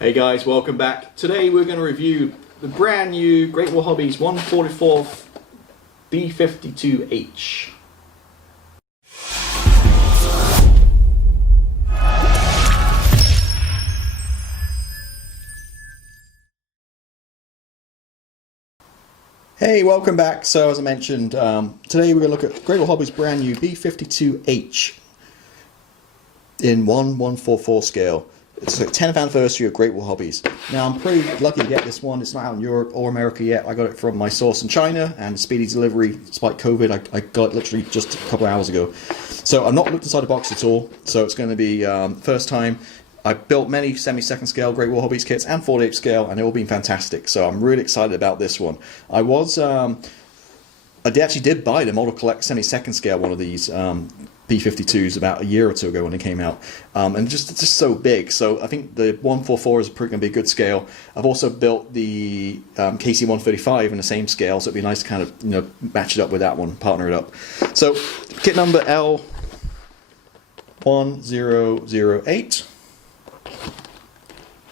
Hey guys, welcome back. Today we're going to review the brand new Great Wall Hobbies 144th B-52H. Hey, welcome back. So as I mentioned, today we're going to look at Great Wall Hobbies brand new B-52H in 1/144 scale. It's the 10th anniversary of Great Wall Hobbies. Now I'm pretty lucky to get this one. It's not out in Europe or America yet. I got it from my source in China, and speedy delivery, despite COVID, I got it literally just a couple of hours ago. So I've not looked inside the box at all, so it's going to be first time. I've built many semi-second scale Great Wall Hobbies kits and 48 scale, and they've all been fantastic. So I'm really excited about this one. I actually did buy the Model Collect semi-second scale one of these B-52s about a year or two ago when they came out, and it's just so big. So I think the 144 is going to be a good scale. I've also built the KC-135 in the same scale, so it'd be nice to kind of match it up with that one, partner it up. So kit number L1008.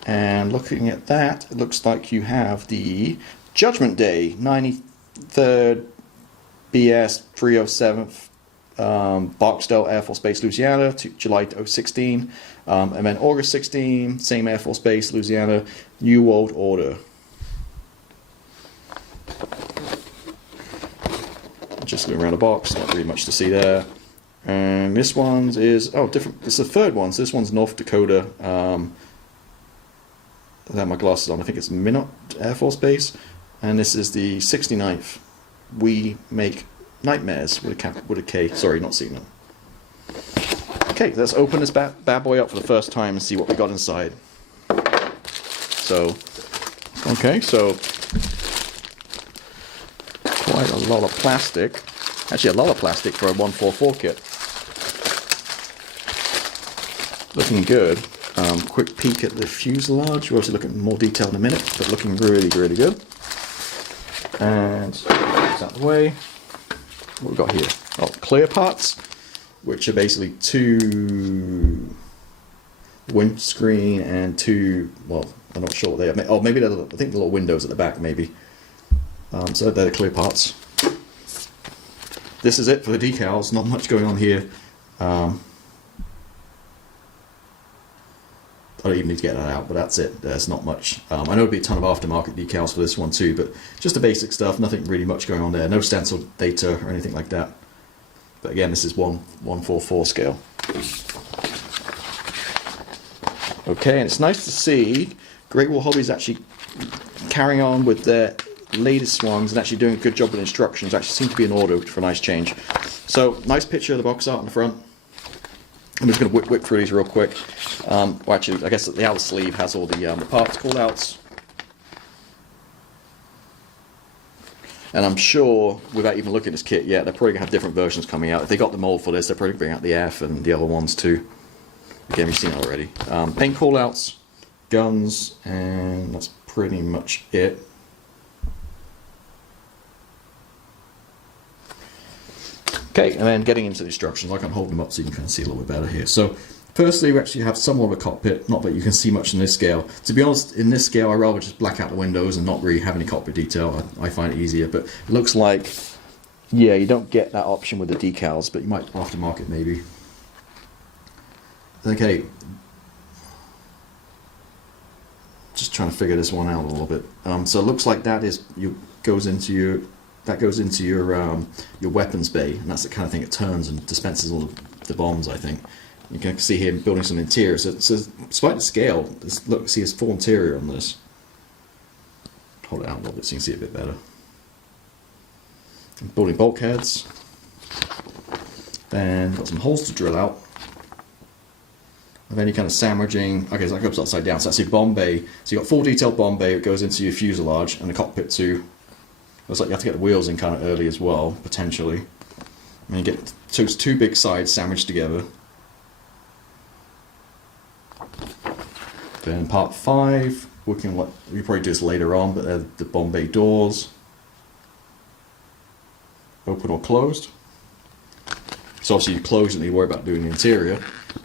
And looking at that, it looks like you have the Judgment Day 93rd BS 307th Barksdale Air Force Base, Louisiana, to July 16, and then August 16, same Air Force Base, Louisiana, New World Order. Just going around the box, not really much to see there. And this one's is different. It's the third one. So this one's North Dakota. I have my glasses on. I think it's Minot Air Force Base, and this is the 69th. We Make Nightmares with a K. Sorry, not seeing them. Okay, let's open this bad boy up for the first time and see what we got inside. So, okay, so quite a lot of plastic. Actually, a lot of plastic for a 144 kit. Looking good. Quick peek at the fuselage. We'll also look at more detail in a minute, but looking really, really good. And it's out of the way. What we've got here? Oh, clear parts, which are basically two windscreen and two. Well, I'm not sure what they are. Oh, maybe they're, I think the little windows at the back, maybe. So they're the clear parts. This is it for the decals. Not much going on here. I don't even need to get that out, but that's it. There's not much. I know there'll be a ton of aftermarket decals for this one too, but just the basic stuff. Nothing really much going on there. No stenciled data or anything like that. But again, this is 1/144 scale. Okay, and it's nice to see Great Wall Hobbies actually carrying on with their latest ones and actually doing a good job with instructions. Actually seem to be in order for a nice change. So nice picture of the box art on the front. I'm just going to whip through these real quick. Well, actually, I guess the outer sleeve has all the parts call-outs. And I'm sure, without even looking at this kit yet, they're probably going to have different versions coming out. If they got the mold for this, they're probably going to bring out the F and the other ones too. Again, we've seen it already. Paint call-outs, guns, and that's pretty much it. Okay, and then getting into the instructions, I can hold them up so you can kind of see a little bit better here. So, firstly, we actually have somewhat of a cockpit, not that you can see much in this scale. To be honest, in this scale, I rather just black out the windows and not really have any cockpit detail. I find it easier, but it looks like, yeah, you don't get that option with the decals, but you might aftermarket maybe. Okay, just trying to figure this one out a little bit. So it looks like that goes into your weapons bay, and that's the kind of thing it turns and dispenses all the bombs, I think. You can see him building some interior. So despite the scale, look, see his full interior on this. Hold it out a little bit so you can see it a bit better. Building bulkheads. Then got some holes to drill out. And then you're kind of sandwiching. Okay, so that goes upside down. So that's your bomb bay. So you've got full detailed bomb bay. It goes into your fuselage and the cockpit too. Looks like you have to get the wheels in kind of early as well, potentially. And you get those two big sides sandwiched together. Then part 5, we probably do this later on, but they're the bomb bay doors. Open or closed. So obviously you close it and you worry about doing the interior.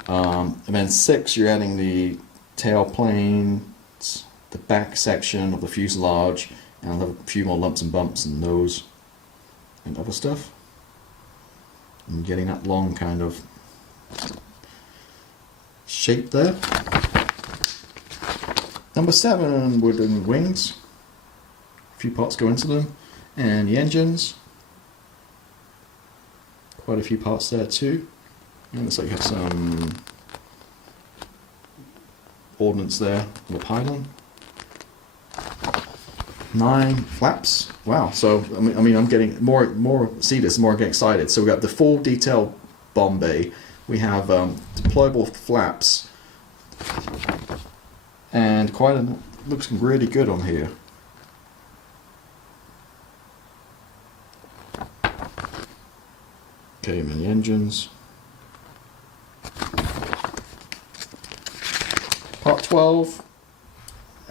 And then 6, you're adding the tailplane at the back section of the fuselage, and I'll have a few more lumps and bumps in the nose and other stuff. And getting that long kind of shape there. Number 7, wooden wings. A few parts go into them, and the engines. Quite a few parts there too. And looks like you have some ordnance there on the pylon. 9 flaps. Wow. So I mean, I'm getting more. See this, the more I'm getting excited. So we got the full detail bomb bay. We have deployable flaps, and looks really good on here. Okay, and the engines. Part 12,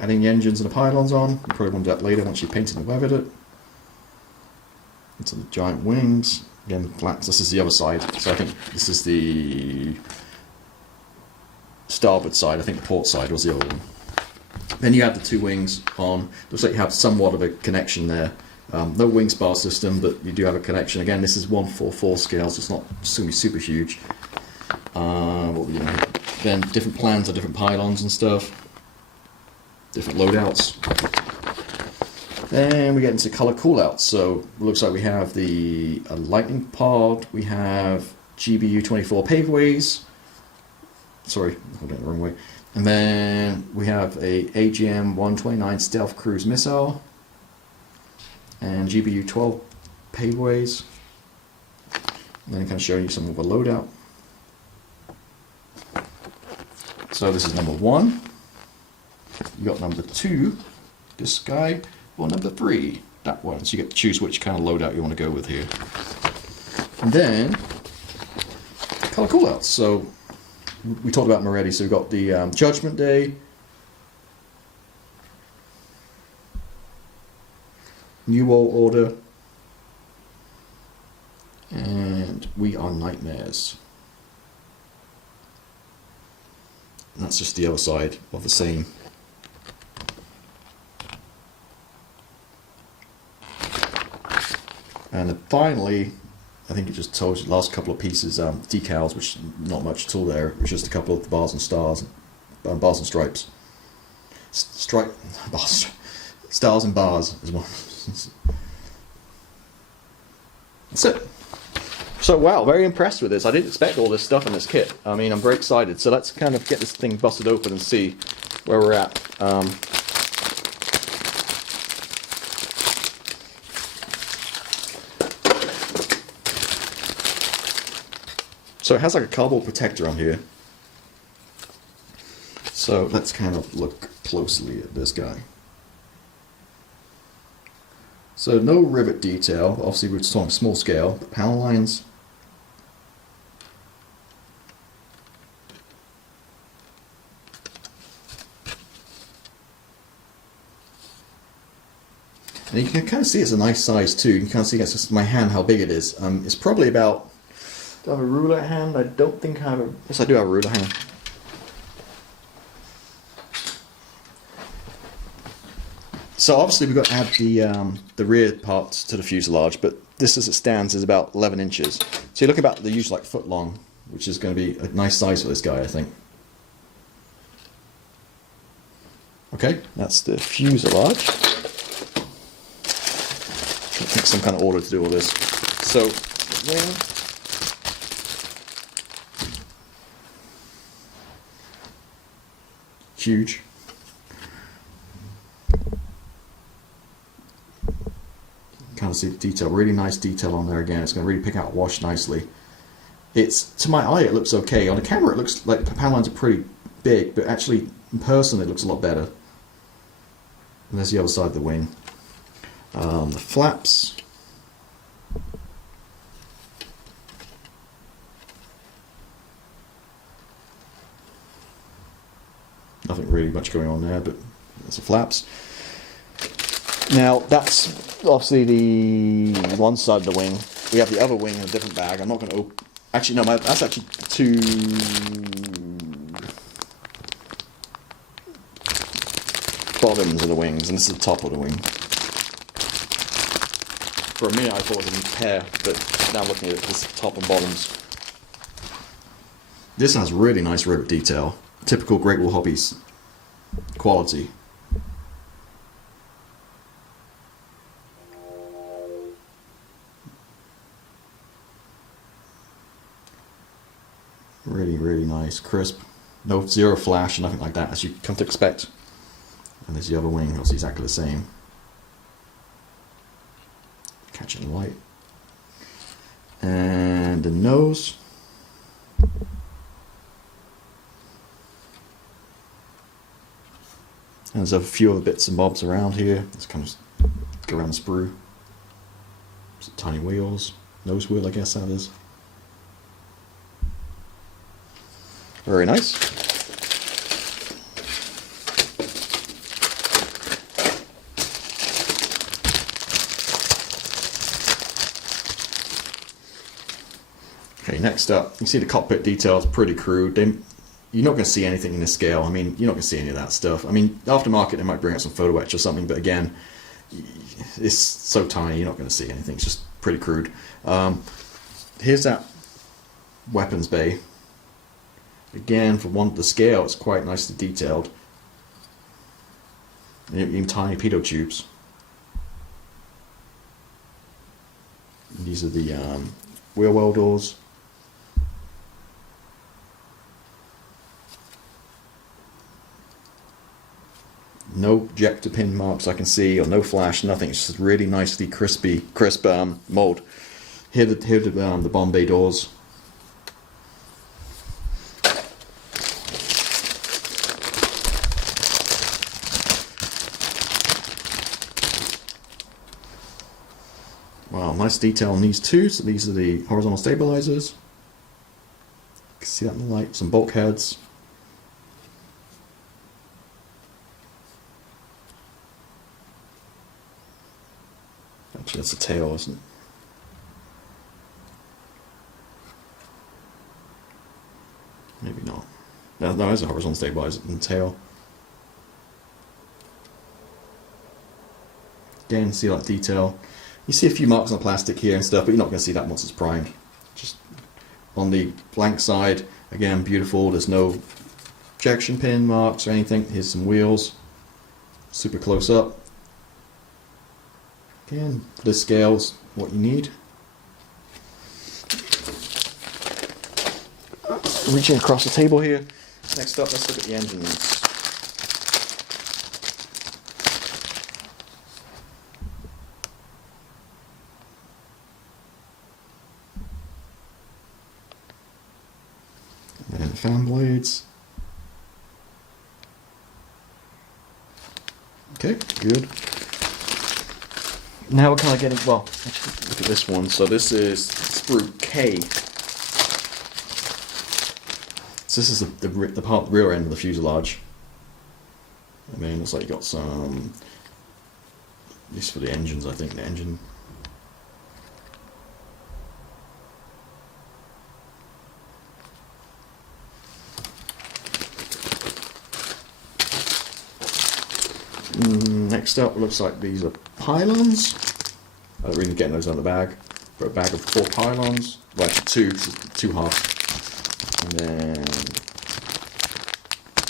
adding the engines and the pylons on. You probably want to do that later once you've painted and weathered it. Into the giant wings. Again, flaps. This is the other side. So I think this is the starboard side. I think the port side was the other one. Then you add the 2 wings on. Looks like you have somewhat of a connection there. No wing spar system, but you do have a connection. Again, this is 1/4/4 scale, so it's not super huge. Then different plans of different pylons and stuff, different loadouts. Then we get into color callouts. So it looks like we have the lightning pod. We have GBU-24 paveways. Sorry, I'm going the wrong way. And then we have a AGM-129 stealth cruise missile. And GBU-12 paveways. And then kind of showing you some of the loadout. So this is number 1. You got number 2, this guy, or number 3, that one. So you get to choose which kind of loadout you want to go with here. And then color callouts. So we talked about them already. So we've got the Judgment Day, New World Order, and We Are Nightmares. And that's just the other side of the same. And then finally, I think it just tells you the last couple of pieces, decals, which not much at all there. It's just a couple of bars and stars, bars and stripes. Stars and bars as well. That's it. So wow, very impressed with this. I didn't expect all this stuff in this kit. I mean, I'm very excited. So let's kind of get this thing busted open and see where we're at. So it has like a cardboard protector on here. So let's kind of look closely at this guy. So no rivet detail. Obviously we're just talking small scale. The panel lines. And you can kind of see it's a nice size too. You can kind of see it's just my hand how big it is. It's probably about. Do I have a ruler at hand? I don't think I have a. Yes, I do have a ruler. Hang on. So obviously we've got to add the rear parts to the fuselage, but this as it stands is about 11 inches. So you're looking about the usual like foot long, which is going to be a nice size for this guy, I think. Okay, that's the fuselage. I think some kind of order to do all this. So, wing. Huge. Kind of see the detail, really nice detail on there again. It's going to really pick out wash nicely. It's, to my eye, it looks okay. On the camera, it looks like the panel lines are pretty big, but actually, in person, it looks a lot better. And there's the other side of the wing. The flaps. Nothing really much going on there, but there's the flaps. Now, that's obviously the one side of the wing. We have the other wing in a different bag. I'm not going to open... Actually, no, that's actually two... bottoms of the wings, and this is the top of the wing. For a minute I thought it was a pair, but now looking at it, this is top and bottoms. This has really nice rivet detail. Typical Great Wall Hobbies quality. Really, really nice, crisp. No, zero flash, nothing like that, as you come to expect. And there's the other wing, it's exactly the same. Catching the light. And the nose. And there's a few other bits and bobs around here. Let's kind of go around the sprue. Some tiny wheels. Nose wheel, I guess that is. Very nice. Okay, next up, you can see the cockpit detail is pretty crude. You're not going to see anything in this scale. I mean, you're not going to see any of that stuff. I mean, aftermarket, they might bring out some photo etch or something, but again, it's so tiny, you're not going to see anything. It's just pretty crude. Here's that weapons bay. Again, for the scale, it's quite nicely detailed. Even tiny pitot tubes. These are the wheel well doors. No ejector pin marks I can see, or no flash, nothing. It's just really nicely crisp mold. Here the bomb bay doors. Wow, nice detail on these two. So these are the horizontal stabilizers. You can see that in the light. Some bulkheads. Actually, that's a tail, isn't it? Maybe not. No, there's a horizontal stabilizer in the tail. Again, see that detail. You see a few marks on the plastic here and stuff, but you're not going to see that once it's primed. Just on the blank side, again, beautiful. There's no ejection pin marks or anything. Here's some wheels. Super close up. Again, for this scale is what you need. Reaching across the table here. Next up, let's look at the engines. And fan blades. Okay, good. Now we're kind of getting, well, actually, look at this one. So this is sprue K. So this is the part, the rear end of the fuselage. I mean, looks like you got some, at least for the engines, I think, the engine. Next up, looks like these are pylons. I don't really get those on the bag, but a bag of 4 pylons. Well, actually 2 halves. And then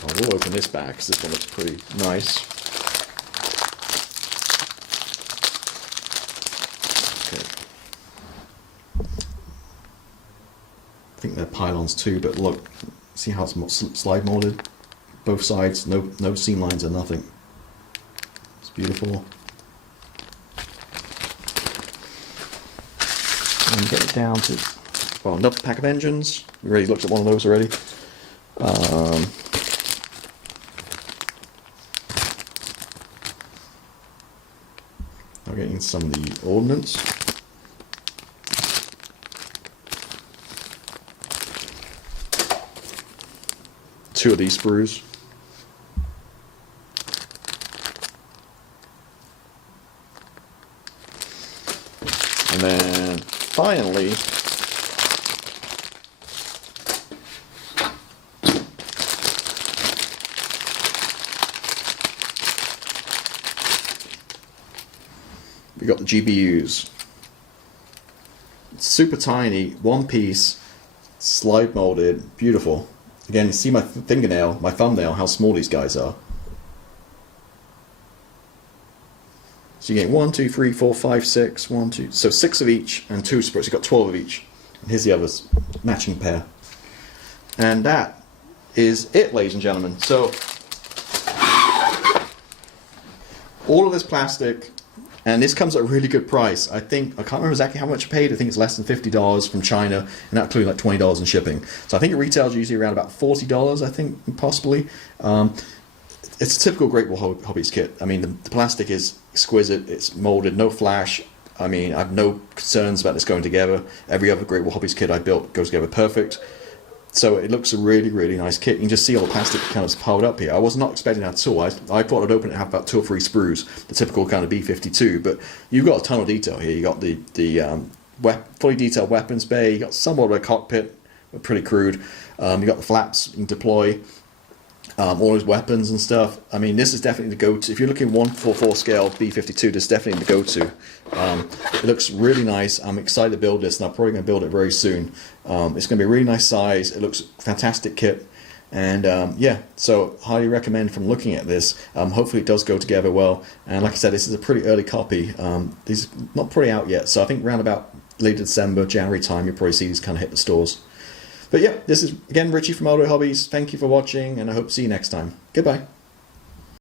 I will open this bag because this one looks pretty nice. Okay. I think they're pylons too, but look, see how it's slide molded? Both sides, no seam lines or nothing. It's beautiful. And get it down to, well, another pack of engines. We already looked at one of those already. I'm getting some of the ordnance. Two of these sprues. And then finally, We got the GBUs. Super tiny, one piece, slide molded, beautiful. Again, you see my fingernail, my thumbnail, how small these guys are. So you get 1, 2, 3, 4, 5, 6, 1, 2, so 6 of each and 2 sprites. You've got 12 of each. And here's the others, matching pair. And that is it, ladies and gentlemen. So all of this plastic, and this comes at a really good price. I can't remember exactly how much I paid. I think it's less than $50 from China, and that includes like $20 in shipping. So I think it retails usually around about $40, I think, possibly. It's a typical Great Wall Hobbies kit. I mean, the plastic is exquisite. It's molded, no flash. I mean, I have no concerns about this going together. Every other Great Wall Hobbies kit I built goes together perfect. So it looks a really, really nice kit. You can just see all the plastic kind of piled up here. I was not expecting that at all. I thought I'd open it and have about 2 or 3 sprues, the typical kind of B-52, but you've got a ton of detail here. You got the fully detailed weapons bay, you got somewhat of a cockpit, but pretty crude. You got the flaps you can deploy, all his weapons and stuff. I mean, this is definitely the go-to. If you're looking 1/4 scale B-52, this is definitely the go-to. It looks really nice. I'm excited to build this, and I'm probably going to build it very soon. It's going to be a really nice size. It looks fantastic kit, and yeah, so highly recommend from looking at this. Hopefully it does go together well, and like I said, this is a pretty early copy. These not pretty out yet, so I think around about late December, January time, you'll probably see these kind of hit the stores. But yeah, this is again Richie from Aldo Hobbies. Thank you for watching, and I hope to see you next time. Goodbye.